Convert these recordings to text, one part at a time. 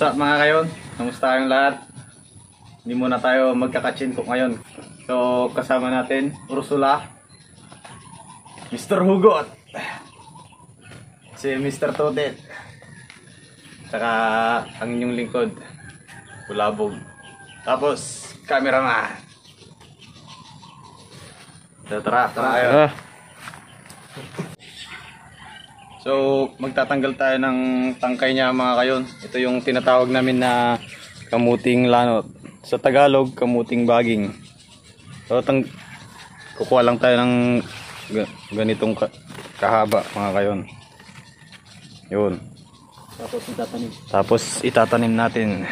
What's up mga kayon? Kamusta kayong lahat? Hindi muna tayo magkakachin ko ngayon. So kasama natin Ursula, Mr. Hugot, si Mr. Todet, saka ang inyong lingkod, Bulabog. Tapos cameraman. Tara kayo. So magtatanggal tayo ng tangkay niya mga kayon. Ito yung tinatawag namin na kamuting lanot. Sa Tagalog, kamuting baging. So kukuha lang tayo ng ganitong kahaba mga kayon. Yun. Tapos itatanim natin.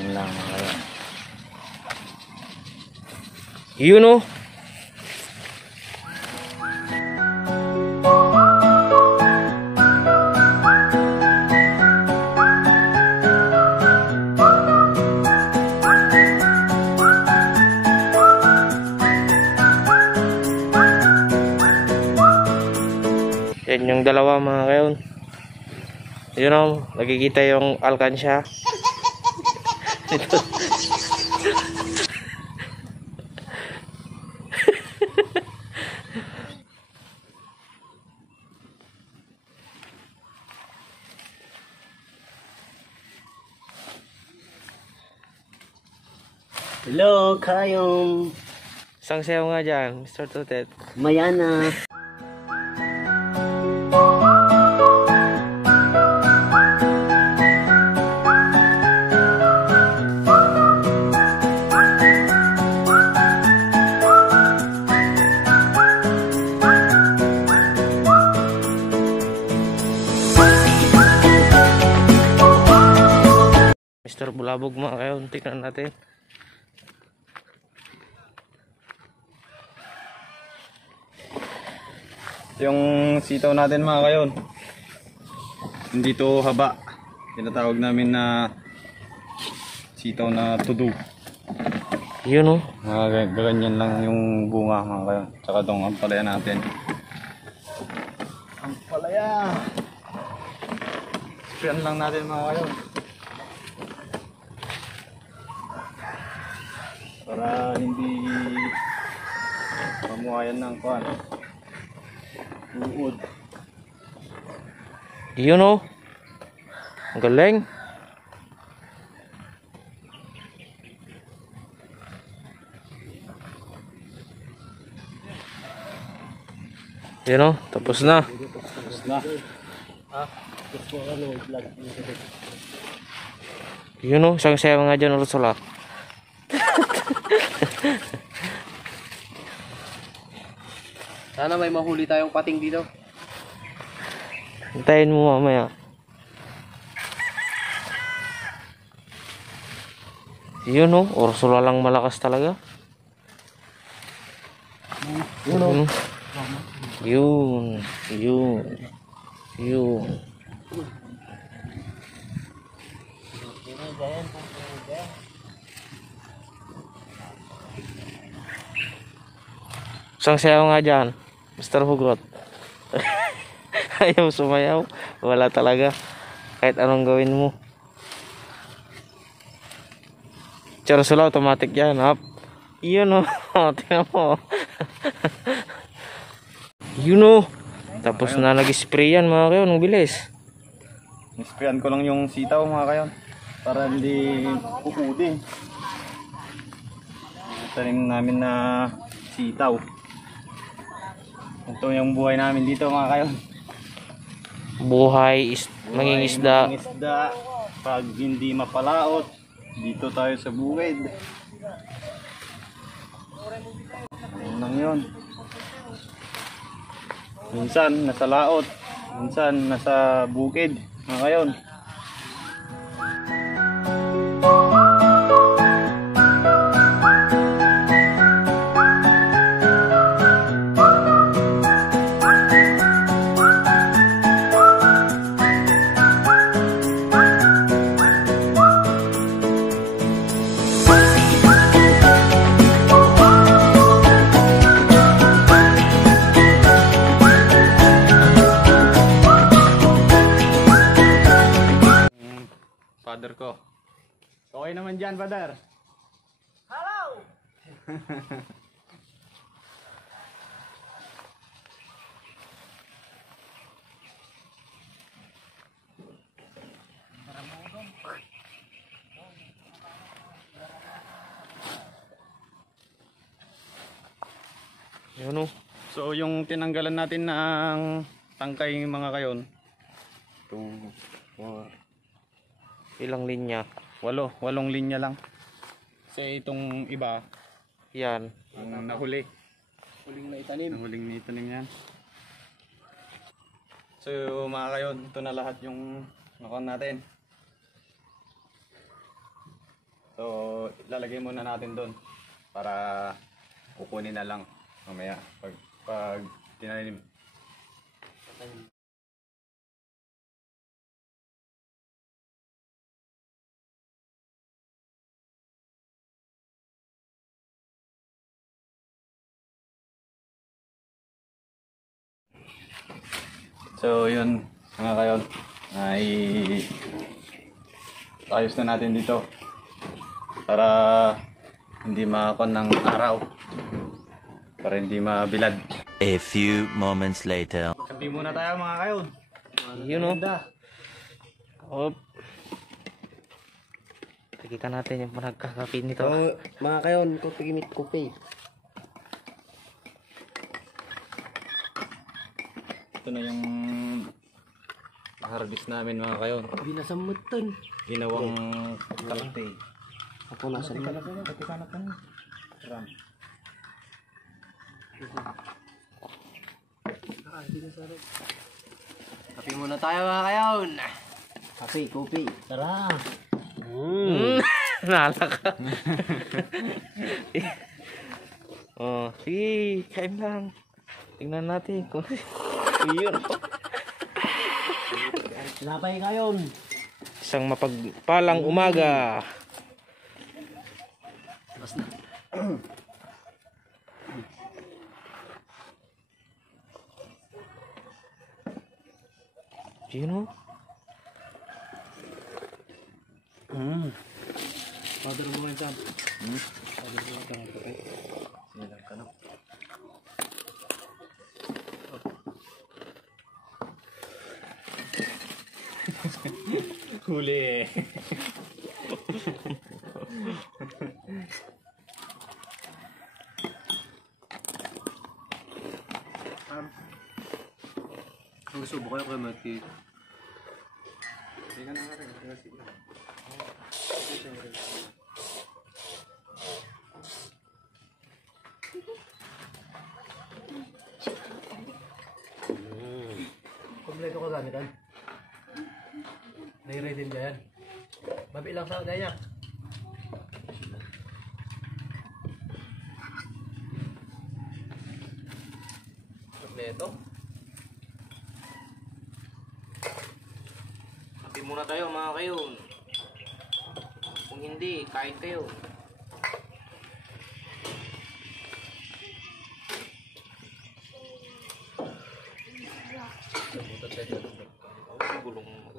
Yun lang mga kayon. You know. Yan yung dalawa mga kayon. You know, nakikita yung alkansya. Ito. Hello, kayong Isang sayaw nga dyan, Mr. Todet. Mayana. Mr. Bulabog mga kayo, tignan natin. Yung sitaw natin mga kayon, hindi to haba. Tinatawag namin na sitaw na tudo. Yun o. Ganyan lang yung bunga mga kayon. Tsaka itong ampalaya natin. Ampalaya! Sprayan lang natin mga kayon. Para hindi mamuhayan ng kuwan. Uod. Yun o. Ang galing. Yun o. Tapos na. Tapos na. Yun o. Isang sayaw nga dyan, Ursula. Sana may mahuli tayong pating dito. Hintayin mo mamaya. Yun o. Ursula lang malakas talaga. Yun o. Yun. Yun. Yun. Isang sayaw nga dyan, Mr. Hugot. Ayaw sumayaw. Wala talaga. Kahit anong gawin mo. Ursula, automatic yan. Up. Yun o. Tingnan mo. Yun o. Tapos na nag-spray yan mga kayo. Nung bilis. Nisprayan ko lang yung sitaw mga kayon. Para hindi pupuding. Tanim namin na sitaw. Ito yung buhay namin dito mga kayon. Buhay mangingisda. Mangingisda. Pag hindi mapalaot, dito tayo sa bukid. Ayun lang yun. Minsan nasa laot, minsan nasa bukid mga kayon. father ko. Okay naman dyan, father. Hello! Yun oh. So yung tinanggalan natin ng tangkay mga kayon, 2, 4, Ilang linya. 8 linya lang. Kasi itong iba, Yan. yung nahuli. Huling na itanim. Nahuling nito yan. So mga kayon, ito na lahat yung nakon natin. So ilalagay muna natin doon para kukunin na lang mamaya pag tinanim. So yun mga kayon, ay ayos na natin dito para hindi makakon ng araw, para hindi mabilad. A few moments later. Sabi muna tayo mga kayon. Yun oh. Hop. Tignan natin yung pinagkakapi nito. Mga kayon, kupigimit kupi. Ito na yung harvest namin mga kayon. Binasamutan. Ginawang kalate. Ako nasa Kapi muna tayo mga kayon. Kapi, kupi. Tara. Nala ka. Oh, sige, kain lang. Tingnan natin kung yun. Lapay kayon. Isang mapagpalang umaga. Basta. Yun oh. Father mo ngayon, Sam. Sinilang ka no? Huli. Ang gusto ba kayo kay Mati? Kompleto ka gamitan. Nai-ready din dyan. Babi lang sa daya. Kompleto. Kapi muna tayo mga kayon. Kung hindi, kain kayo. Gulong mo.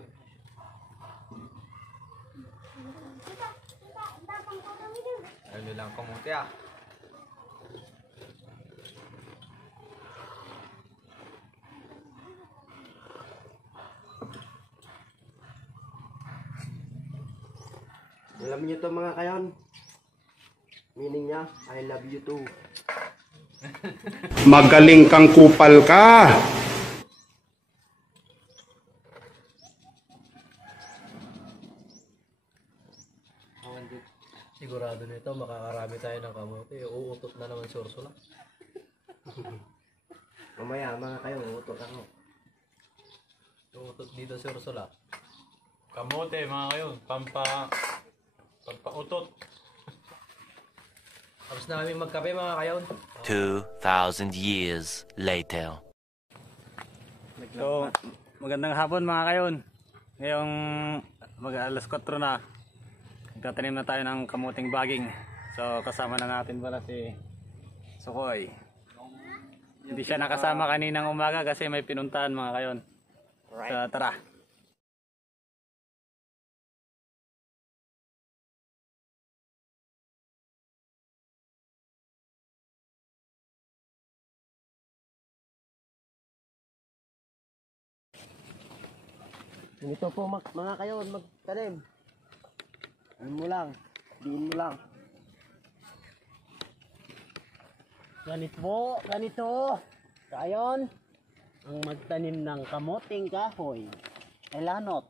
Ano lang kamuti ah. Alam niyo to mga kayon. Meaning niya, I love you too. Magaling kang kupal ka. Sigurado nito makakarami tayo ng kamote. Uutot na naman si Ursula. Mamaya mga kayo, uutot ako. Uutot dito si Ursula. Kamote mga kayon, pampautot. Tapos na kami magkape mga kayo. 2,000 years later. So, magandang hapon mga kayon. Ngayong mag-alas 4 na. Nagtatanim na tayo ng kamuting baging. So, kasama na natin pala si Sukoy. Hindi siya nakasama kaninang umaga kasi may pinuntahan mga kayon. So, tara. Ganito po mga kayon, magtanim. Ano mo lang, diin mo lang. Ganito po, ganito. Kayon, ang magtanim ng kamuting kahoy. Ay lanot.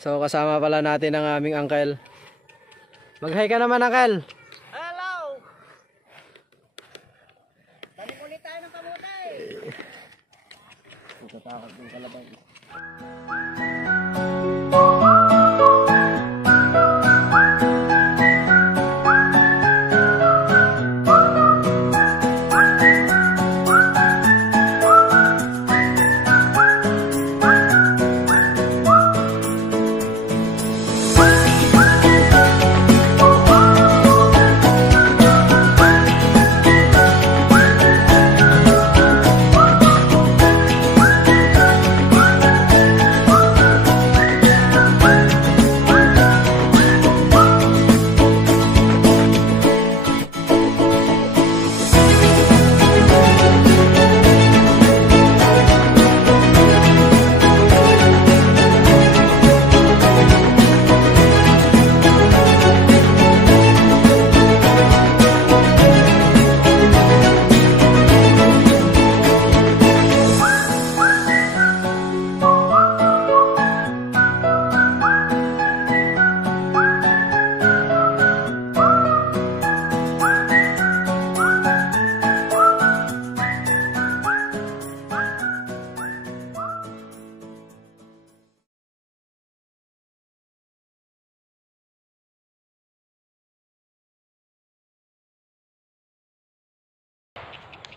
So kasama pala natin ang aming uncle. Mag-hi ka naman, uncle. Hello! Tanim ulit tayo ng kamuti! Natatakot yung kalabaw.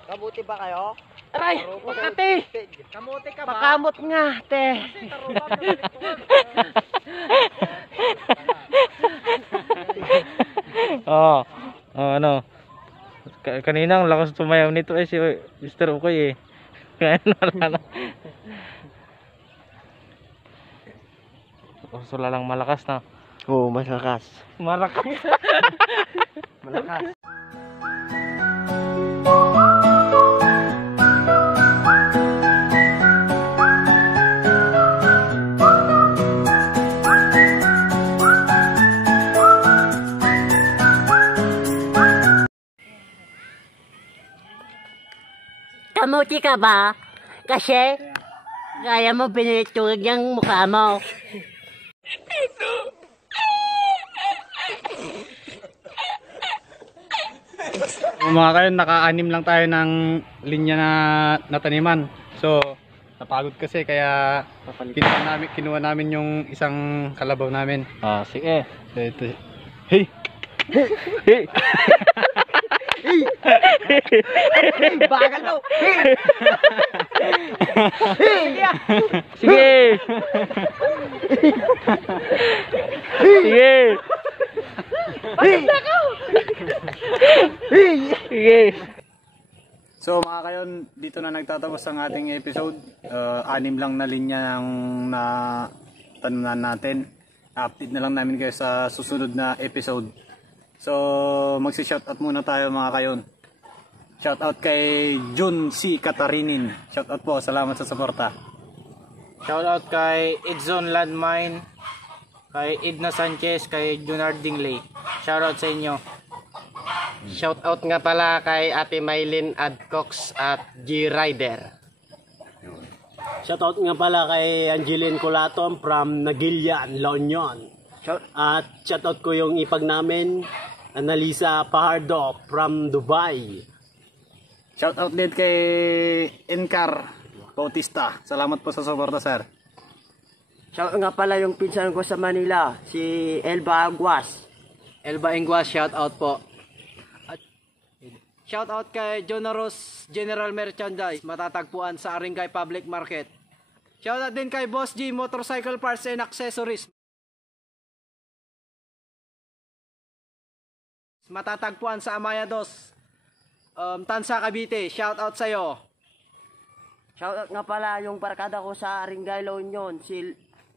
Kamuti ba kayo? Aray, Makati. Kamuti ka ba? Makamot nga, te. Oo. Oh, ano. Kanina ang lakas tumayaw nito si Mr. Ukoy eh. Kaya wala na. Wala lang malakas na. Oo, malakas. Malakas. Malakas. Kamuti ka ba? Kasi kaya mo piniturig yung mukha mo. Mga kayo, naka-anim lang tayo ng linya na nataniman. So, napagod kasi kaya kinuha namin yung isang kalabaw namin. Ah, sige. So, ito. Hey! Hey! Bagal mo! Sige! Sige! Sige! So mga kayon, dito na nagtatapos ang ating episode. Anim lang na linya ng tanunan natin. Update na lang namin kayo sa susunod na episode. So magsi-shoutout muna tayo mga kayon. Shoutout kay Jun C. Katarinin. Shoutout po, salamat sa suporta. Shoutout kay Edzon Landmine, kay Edna Sanchez, kay Junard Dingley. Shoutout sa inyo. Shoutout nga pala kay Ate Maylin Adcox at G Rider. Shoutout nga pala kay Angeline Colaton from Nagilian, La Union. At shoutout ko yung ipag namin, Analisa Pahardo from Dubai. Shoutout din kay Enkar Bautista. Salamat po sa suporta, sir. Shoutout nga pala yung pinsan ko sa Manila, si Elba Aguas. Elba Enguas, shoutout po. At shoutout kay Jonaros General Merchandise, matatagpuan sa Aringay Public Market. Shoutout din kay Boss G Motorcycle Parts and Accessories, matatagpuan sa Amaya 2, Tansa, Cavite. Shoutout sa'yo. Shoutout nga pala yung barkada ko sa Aringay, La Union, si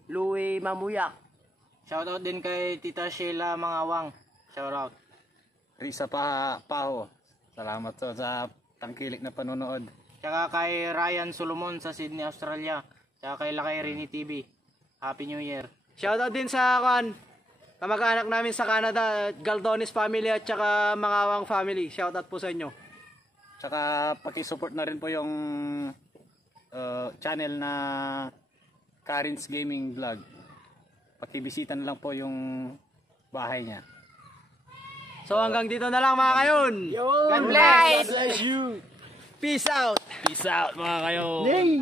Louie Mamuyak. Shoutout din kay Tita Sheila Mangawang. Shoutout. Risa Paho. Salamat sa tangkilik na panonood. Tsaka kay Ryan Solomon sa Sydney, Australia. Tsaka kay Lakay Rini TV. Happy New Year. Shoutout din sa kamag-anak namin sa Canada, Galdones family at saka Mangawang family. Shoutout po sa inyo. Tsaka paki-support na rin po yung channel na Karin's Gaming Vlog. Pakibisita na lang po yung bahay niya. So hanggang dito na lang mga kayon. God bless! God bless you. Peace out. Peace out mga kayo! Yay!